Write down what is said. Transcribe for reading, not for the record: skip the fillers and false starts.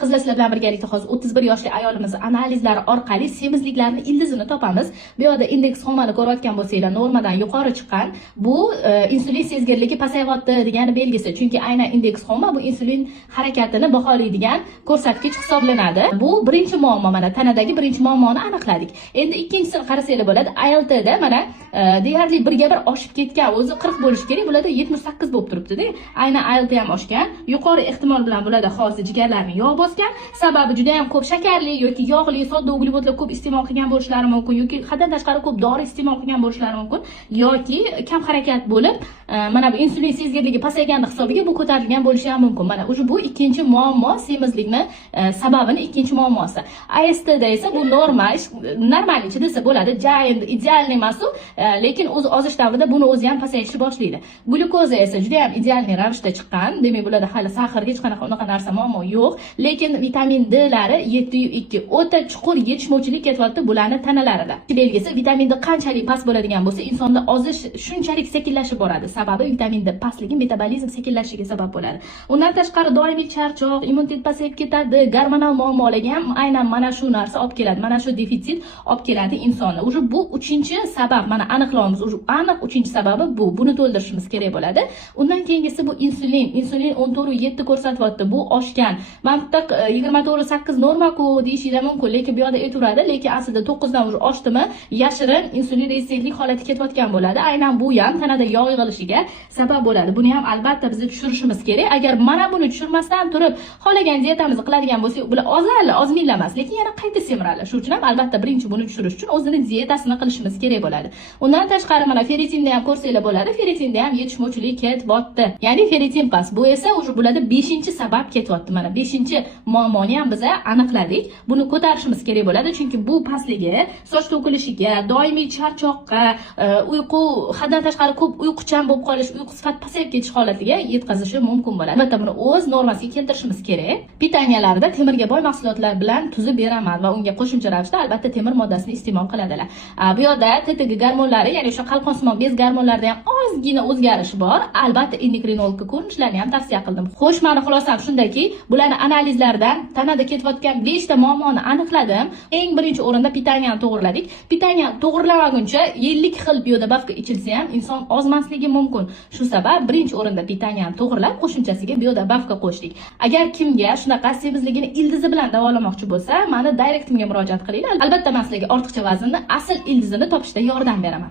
Qizlar sizlar bilan birgalikda hozir 31 yoshli ayolimiz analizlari orqali semizliklarni ildizini topamiz. Bu yerda indeks homani ko'rayotgan bo'lsanglar, normadan yuqori chiqqan. Bu insulin sezgirligi pasayapti degan belgisi. Chunki aynan indeks homa bu insulin harakatini baholaydigan ko'rsatkich hisoblanadi. Bu birinchi muammo, mana tanadagi birinchi muammoni aniqladik. Endi ikkinchisini qarasanglar bo'ladi. ALT-da mana deyarli 1 ga 1 oshib ketgan. O'zi 40 bo'lish kerak, bularda 78 bo'lib turibdi-da. Aynan ALT ham oshgan. Yuqori ehtimol bilan bularda hozir jigarlarning yog' bosgan. Sababi juda ham ko'p shakarli yoki yog'li, sodda uglevodlar ko'p iste'mol qilgan bo'lishlari mumkin yoki haddan tashqari ko'p dori iste'mol qilgan bo'lishlari mumkin yoki kam harakat bo'lib, mana bu insulin sezgirligi pasayganning hisobiga bu ko'tarilgan bo'lishi ham mumkin. Mana o'sha bu ikkinchi muammo, semizlikni sababini ikkinchi muammosi. AST-da esa bu normal ichi desa bo'ladi. Endi ideal emas u, lekin o'z ozish davrida buni o'zi ham pasayishni boshlaydi. Glyukoza esa juda ham ideal ravishda chiqqan. Demak, bularda hali saharga hech qanaqa unaqa narsa muammo yo'q, lekin vitamin D lari 7.2 o'ta chuqur yetishmovchilik ketyapti bularning tanalarida. Belgisi vitamin D qanchalik past bo'ladigan bo'lsa, insonda ozish shunchalik sekinlashib boradi. Sababi vitamin D pastligi metabolizm sekinlashishiga sabab bo'ladi. Undan tashqari doimiy charchoq, immunitet pasayib ketadi, gormonal muammolarga ham aynan mana shu narsa olib keladi. Mana shu defitsit olib keladi insonni. O'sha bu uchinchi sabab, mana aniqlaymiz. O'sha aniq uchinchi sababi bu. Buni to'ldirishimiz kerak bo'ladi. Undan keyingisi bu insulin. Insulin 14.7 ko'rsatyapti. Bu oshgan. Mantiq 24.8 norma-ku deyishinglar mumkin, lekin bu yerda aytaveradi, lekin aslida 9 dan уже oshdimi, yashirin insulin rezistentlik holati ketayotgan bo'ladi. Aynan bu ham tanada yog' yig'ilishiga sabab bo'ladi. Buni ham albatta biz tushirishimiz kerak. Agar mana buni tushirmasdan turib, xohlagan diyetamizni qiladigan bo'lsak, bular ozminlar emas, lekin yana qayta semiradi. Shuning uchun ham albatta birinchi buni tushirish uchun o'zini dietasini qilishimiz kerak bo'ladi. Undan tashqari mana ferritinda ham ko'rsanglar bo'ladi. Ferritinda ham yetishmovchilik ketyapti. Ya'ni ferritin past. Bu esa o'sha bularda 5-sabab ketyapti. Mana 5-muammoni ham biz aniqladik. Buni ko'tarishimiz kerak bo'ladi, chunki bu pastligi soch to'kilishiga, doimiy charchoqqa, uyqu, haddan tashqari ko'p uyquchan bo'lib qolish, uyqu sifati pasayib ketish holatiga yetkazishi mumkin bo'ladi. Albatta buni o'z normasiga keltirishimiz kerak. Pitaniyalarida temirga boy mahsulotlar bilan tuzib beraman va unga qo'shimcha ravishda albatta temir moddasini iste'mol qiladilar. Bu yerda TTG gormonlari, ya'ni o'sha qalqonsimon bez gormonlarida ham ozgina o'zgarish bor. Albatta endokrinologga ko'rinishlarni ham tavsiya qildim. Xo'sh, meni xulosam shundaki, bularni analizlardan tanada ketayotgan 5 ta muammoni aniqladim. Eng birinchi o'rinda pitaniyani to'g'irladik. Pitaniya to'g'irlamaguncha 50 xil biodobavka ichilsa ham inson ozmasligi mumkin. Shu sabab birinchi o'rinda pitaniyani to'g'irlab, qo'shimchasiga biodobavka qo'shdik. Agar kimga shunaqa semizligini ildizi bilan davolamoqchi bo'lsa, meni direktimga murojaat qilinglar. Albatta men sizlarga ortiqcha vaznni, asl ildizini topishda yordam beraman.